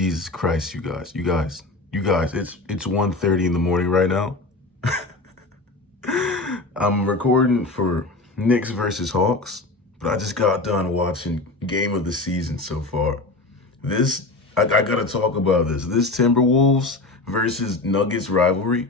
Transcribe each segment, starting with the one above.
Jesus Christ, you guys, it's 1:30 in the morning right now. I'm recording for Knicks versus Hawks, but I just got done watching game of the season so far. I gotta talk about this. This Timberwolves versus Nuggets rivalry.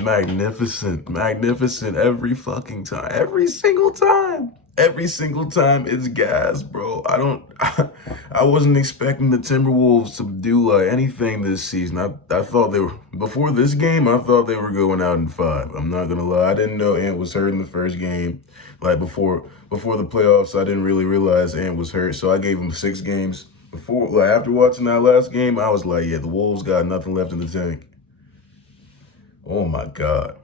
Magnificent every fucking time. Every single time it's gas, bro. I wasn't expecting the Timberwolves to do like anything this season. I thought they were, before this game, I thought they were going out in 5. I'm not gonna lie. I didn't know Ant was hurt in the first game. Like before the playoffs, I didn't really realize Ant was hurt. So I gave him 6 games. After watching that last game, I was like, yeah, the Wolves got nothing left in the tank. Oh my God.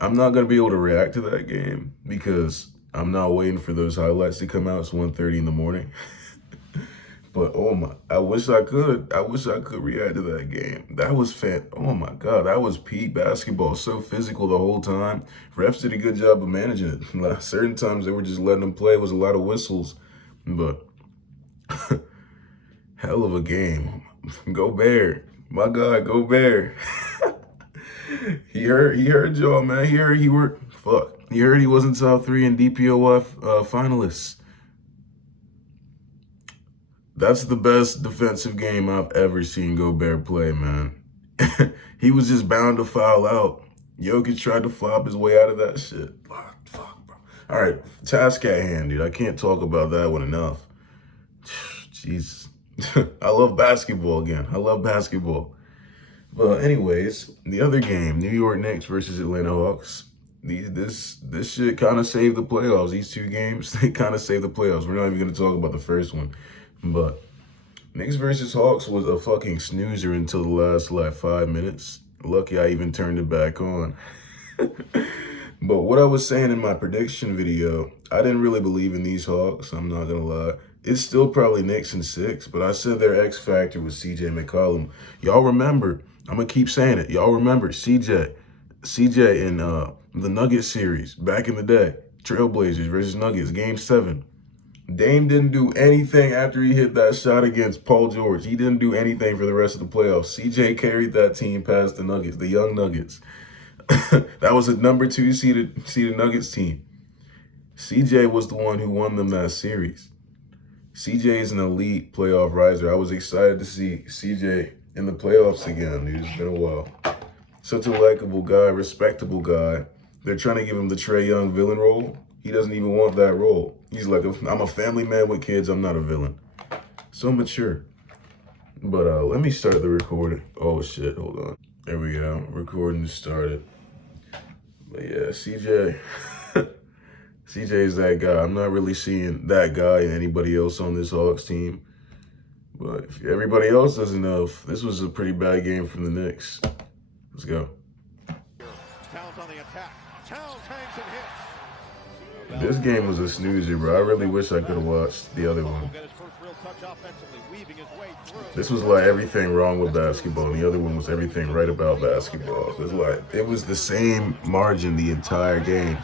I'm not going to be able to react to that game because I'm not waiting for those highlights to come out. It's 1:30 in the morning. But I wish I could. I wish I could react to that game. That was oh my God, that was peak basketball. So physical the whole time. Refs did a good job of managing it. Like, certain times they were just letting them play. It was a lot of whistles. But hell of a game. Go Bear. My God, go Bear. He heard y'all, man. He heard he wasn't top 3 in DPOY finalists. That's the best defensive game I've ever seen Gobert play, man. He was just bound to foul out. Jokic tried to flop his way out of that shit. Fuck, bro. All right, task at hand, dude. I can't talk about that one enough. Jesus. I love basketball again. I love basketball. But anyways, the other game, New York Knicks versus Atlanta Hawks. This shit kind of saved the playoffs. These 2 games, they kind of saved the playoffs. We're not even going to talk about the first one. But Knicks versus Hawks was a fucking snoozer until the last, 5 minutes. Lucky I even turned it back on. But what I was saying in my prediction video, I didn't really believe in these Hawks. I'm not going to lie. It's still probably Knicks in 6, but I said their X factor was MCCOLLUM. Y'all remember, I'm going to keep saying it. Y'all remember CJ in the Nuggets series back in the day. Trailblazers versus Nuggets, Game 7. Dame didn't do anything after he hit that shot against Paul George. He didn't do anything for the rest of the playoffs. CJ carried that team past the Nuggets, the young Nuggets. That was a number 2 seeded Nuggets team. CJ was the one who won them that series. CJ is an elite playoff riser. I was excited to see CJ in the playoffs again, dude. It's been a while. Such a likable guy, respectable guy. They're trying to give him the Trae Young villain role. He doesn't even want that role. He's like, I'm a family man with kids. I'm not a villain. So mature. But let me start the recording. Oh, shit. Hold on. There we go. Recording started. But yeah, CJ. CJ is that guy. I'm not really seeing that guy and anybody else on this Hawks team. But if everybody else doesn't know, this was a pretty bad game from the Knicks. Let's go. This game was a snoozer, bro. I really wish I could have watched the other one. This was like everything wrong with basketball, and the other one was everything right about basketball. It was the same margin the entire game.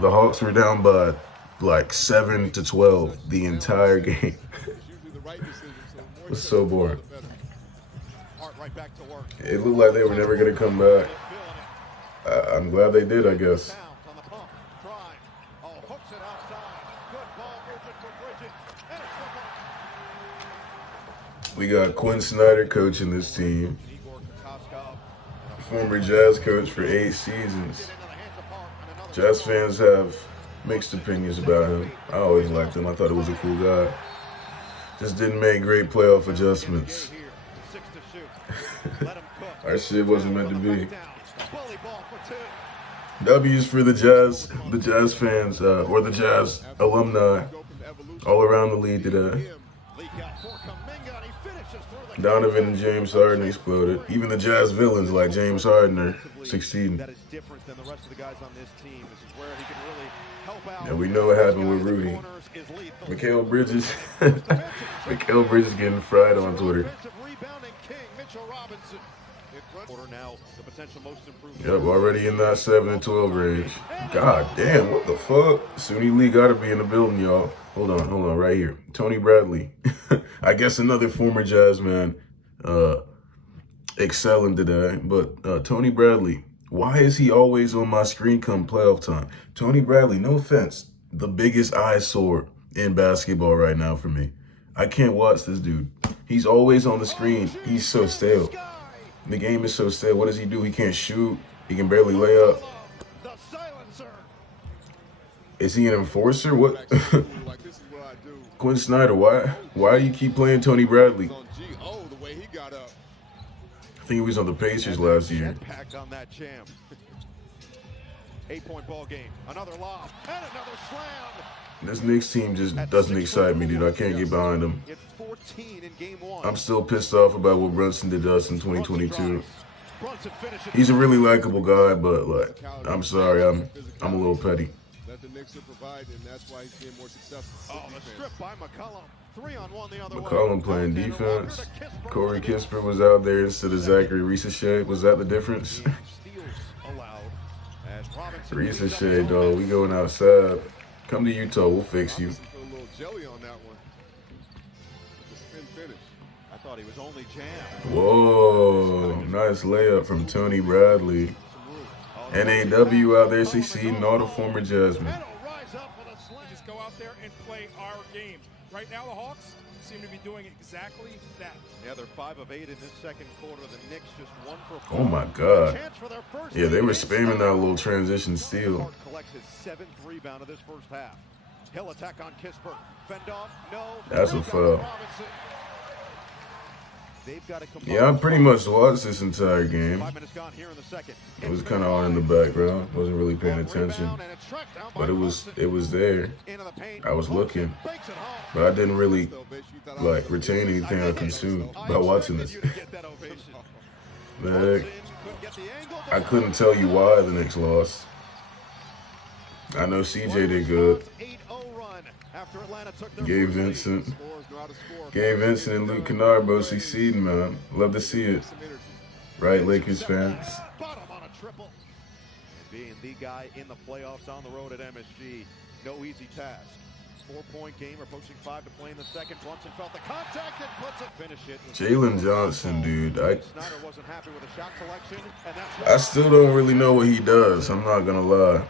The Hawks were down by like 7-12 the entire game. It was so boring. It looked like they were never going to come back. I'm glad they did, I guess. We got Quinn Snyder coaching this team. Former Jazz coach for 8 seasons. Jazz fans have mixed opinions about him. I always liked him. I thought he was a cool guy. Just didn't make great playoff adjustments. Our shit wasn't meant to be. W's for the Jazz fans, or the Jazz alumni all around the league today. Donovan and James Harden exploded. Even the Jazz villains like James Harden are succeeding. And we know what happened with Rudy. Mikal Bridges. Mikal Bridges getting fried on Twitter. Yep, already in that 7-12 range. God damn, what the fuck? Suni Lee gotta be in the building, y'all. Hold on, right here. Tony Bradley. I guess another former Jazz man excelling today. But Tony Bradley, why is he always on my screen come playoff time? Tony Bradley, no offense, the biggest eyesore in basketball right now for me. I can't watch this dude. He's always on the screen. He's so stale. The game is so stale. What does he do? He can't shoot. He can barely lay up. Is he an enforcer? What? Quinn Snyder, why do you keep playing Tony Bradley? I think he was on the Pacers last year. 8-point ball game. Another lob and another slam. This Knicks team just doesn't excite me, dude. I can't get behind them. I'm still pissed off about what Brunson did to us in 2022. He's a really likable guy, but like, I'm sorry, I'm a little petty. The Knicks are providing, and that's why he's being more successful. Oh, the strip by McCollum. 3-on-1 the other way. McCollum playing defense. Corey Kispert was out there instead of Zachary Ricochet. Was that the difference? Ricochet, dog. We going outside. Come to Utah. We'll fix you. Put a little jelly on that one. The spin finish. I thought he was only jammed. Whoa. Nice layup from Tony Bradley. NAW out there succeeding all the former Jazz men. Just go out there and play our game. Right now, the Hawks seem to be doing exactly that. Yeah, they're 5 of 8 in this second quarter. The Knicks just 1 for 4. Oh my God. Yeah, they were spamming that little transition steal. Collects his 7th rebound of this first half. He'll attack on Kispert. Fend off. No. That's a foul. Yeah, I pretty much watched this entire game. 5 minutes gone here in the second. It was kind of on in the background. Wasn't really paying attention, but it was there. I was looking, but I didn't really like retain anything I consumed by watching this. Man, I couldn't tell you why the Knicks lost. I know CJ did good. Gabe Vincent and Luke Kennard both succeeding, man. Love to see it. Right, Lakers fans? Being the guy in the playoffs on the road at MSG, no easy task. 4-point game, approaching 5 to play in the second. Brunson felt the contact and puts it, finish it. Jalen Johnson, dude. Snyder wasn't happy with the shot selection, and that's I still don't really know what he does. I'm not gonna lie.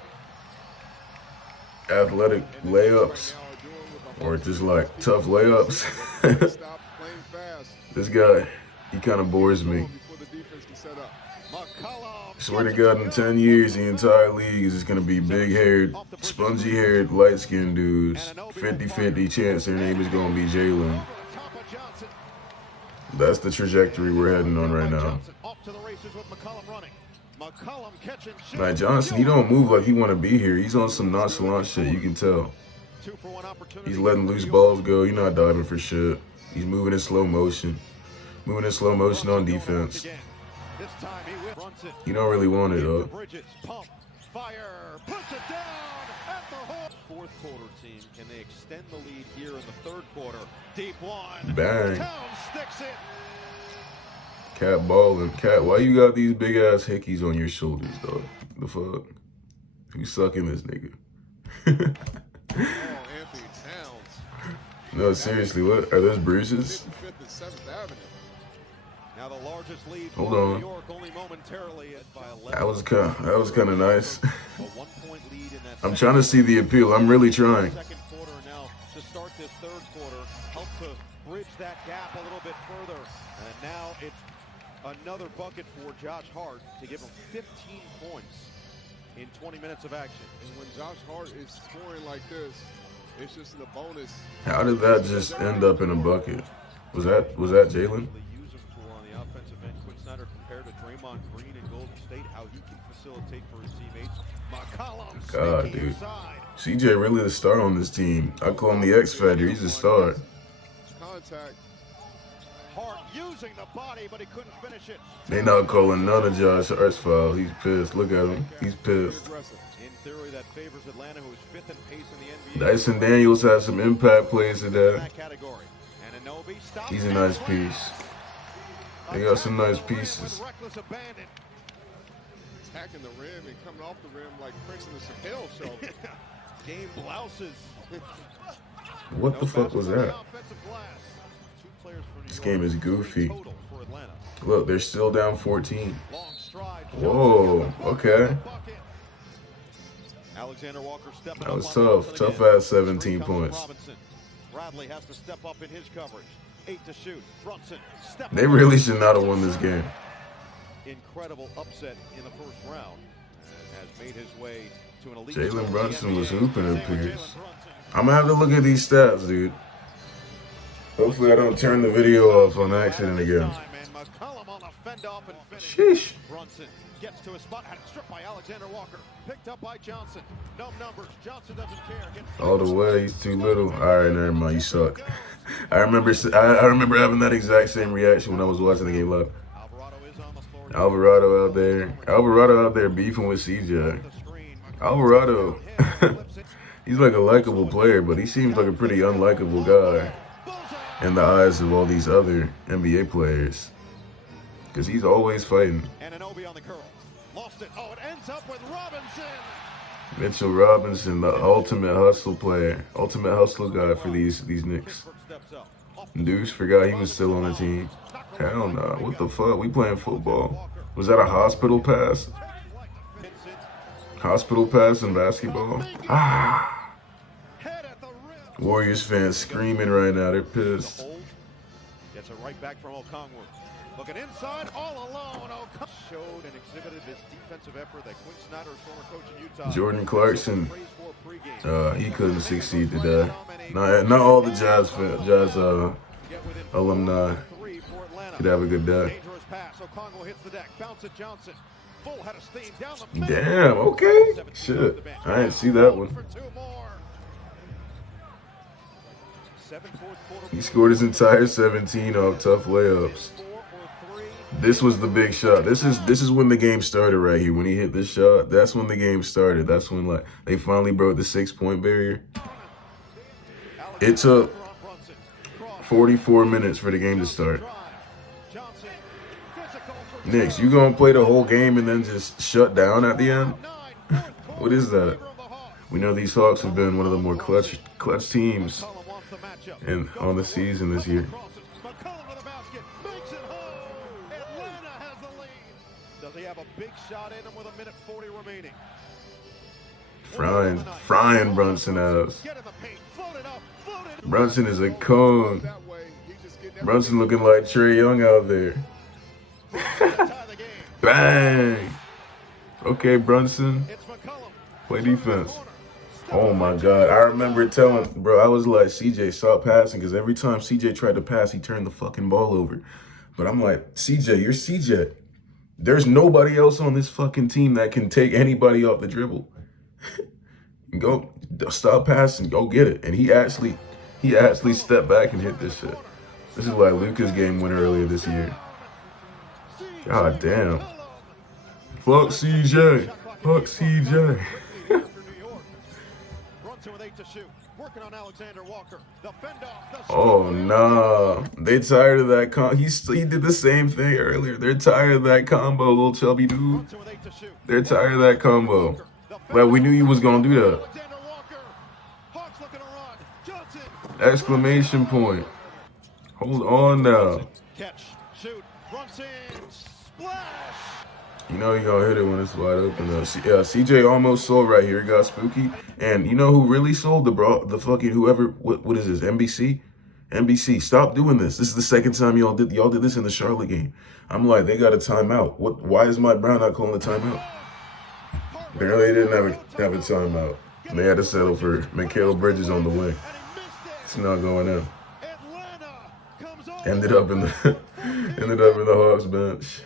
Athletic layups. Or just like tough layups. This guy, he kind of bores me. Swear to God, in 10 years, the entire league is just going to be big-haired, spongy-haired, light-skinned dudes. 50-50 chance their name is going to be Jalen. That's the trajectory we're heading on right now. Like Johnson, he don't move like he want to be here. He's on some nonchalant shit, you can tell. He's letting loose balls go. He's not diving for shit. He's moving in slow motion. Moving in slow motion on defense. You don't really want it, though. Fourth quarter team. Can they extend the lead here in the third quarter? Deep one. Bang. Cat balling. Cat, why you got these big ass hickeys on your shoulders, dog? The fuck? You sucking this nigga? No, seriously, what are those bruises? Now the largest lead Hold on. New York, only momentarily by 11. That was kind of nice. A 1-point lead in that I'm trying to see the appeal. I'm really trying. Second quarter now to start this third quarter, help to bridge that gap a little bit further. And now it's another bucket for Josh Hart to give him 15 points in 20 minutes of action. And when Josh Hart is scoring like this, it's just a bonus. How did that just end up in a bucket? Was that Jalen? Use him for on the offensive end. Quinn Snyder compared to Draymond Green in Golden State, how he can facilitate for his teammates. McCollum, God, dude. CJ really the star on this team. I call him the X Factor. He's a star. Contact. Hart using the body, but he couldn't finish it. They not calling none of Josh Hart's foul. He's pissed. Look at him. He's pissed. In theory, that favors Atlanta, who is 5th in pace in the NBA. Dyson Daniels has some impact plays today. He's a nice piece. They got some nice pieces. Attacking the rim and coming off the rim like Prince in the Chappelle show. Game blouses. What the fuck was that? This game is goofy. Look, they're still down 14. Whoa, okay. That was tough. Tough ass 17 points. Bradley has to step up in his coverage. 8 to shoot. Brunson. They really should not have won this game. Incredible upset in the first round. Has made his way to an elite. Jalen Brunson was hooping at Pierce. I'm gonna have to look at these stats, dude. Hopefully I don't turn the video off on accident again. Sheesh. Brunson gets to a spot, had it stripped by Alexander Walker, picked up by Johnson. No numbers. Johnson doesn't care. All the way, he's too little. All right, never mind. You suck. I remember having that exact same reaction when I was watching the game live. Alvarado out there beefing with CJ. Alvarado, he's like a likable player, but he seems like a pretty unlikable guy in the eyes of all these other NBA players. Because he's always fighting. And an OB on the curl. Lost it. Oh, it ends up with Robinson. Mitchell Robinson, the ultimate hustle player. Ultimate hustle guy for these Knicks. Deuce forgot he was still on the team. Hell no. What the fuck? We playing football. Was that a hospital pass? Hospital pass in basketball? Ah. Warriors fans screaming right now. They're pissed. Gets it right back from Okongwu. Looking inside, all alone. Showed and exhibited his defensive effort that Quinn Snyder's former coach in Utah. Jordan Clarkson, he couldn't succeed today. Not all the Jazz alumni could have a good day. Damn, okay. Shit, I didn't see that one. He scored his entire 17 off tough layups. This was the big shot. This is when the game started right here. When he hit this shot, that's when the game started. That's when like they finally broke the 6-point barrier. It took 44 minutes for the game to start. Knicks, you gonna play the whole game and then just shut down at the end? What is that? We know these Hawks have been one of the more clutch teams on the season this year. Does he have a big shot in him with 1:40 remaining? Frying Brunson out. Brunson is a cone. Brunson looking like Trae Young out there. Bang! Okay, Brunson. Play defense. Oh my God. I remember telling, bro, I was like, CJ, stop passing, because every time CJ tried to pass, he turned the fucking ball over. But I'm like, CJ, you're CJ. There's nobody else on this fucking team that can take anybody off the dribble. Go, stop passing, go get it. And he actually stepped back and hit this shit. This is like Luka's game winner earlier this year. God damn. Fuck CJ. Fuck CJ. Oh nah, they tired of that he did the same thing earlier. They're tired of that combo, little chubby dude. They're tired of that combo. Like we knew you was gonna do that. Exclamation point. Hold on now. You know he gonna hit it when it's wide open though. CJ almost sold right here. It got spooky. And you know who really sold? The fucking whoever. What is this? NBC? NBC. Stop doing this. This is the second time y'all did this in the Charlotte game. I'm like, they got a timeout. Why is Mike Brown not calling the timeout? Apparently they didn't have a timeout. They had to settle for Mikal Bridges on the wing. It's not going in. Ended up in the Hawks bench.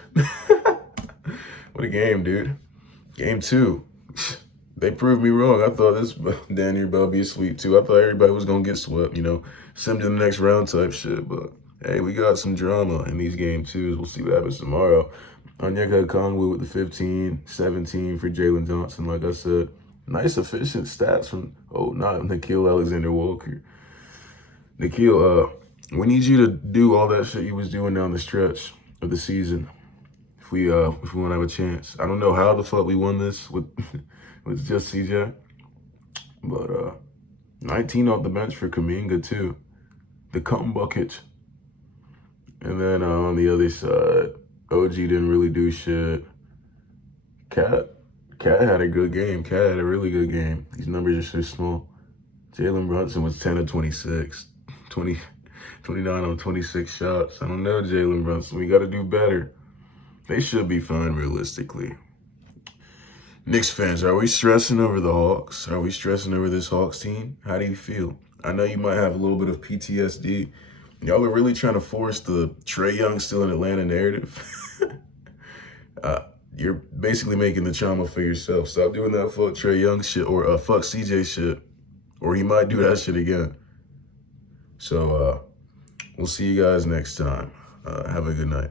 What a game, dude. Game 2. They proved me wrong. I thought this damn near about be a sweep, too. I thought everybody was going to get swept, you know, send to the next round type shit. But, hey, we got some drama in these game 2s. We'll see what happens tomorrow. Onyeka Okongwu with the 15, 17 for Jalen Johnson, like I said. Nice, efficient stats from, not Nickeil Alexander-Walker. Nickeil, we need you to do all that shit you was doing down the stretch of the season. If we want to have a chance. I don't know how the fuck we won this with just CJ, but 19 off the bench for Kuminga, too. The cum bucket. And then on the other side, OG didn't really do shit. Cat had a good game. Cat had a really good game. These numbers are so small. Jalen Brunson was 10 of 26. 29 on 26 shots. I don't know, Jalen Brunson. We got to do better. They should be fine, realistically. Knicks fans, are we stressing over the Hawks? Are we stressing over this Hawks team? How do you feel? I know you might have a little bit of PTSD. Y'all are really trying to force the Trae Young still in Atlanta narrative. You're basically making the trauma for yourself. Stop doing that fuck Trae Young shit or fuck CJ shit. Or he might do that shit again. So we'll see you guys next time. Have a good night.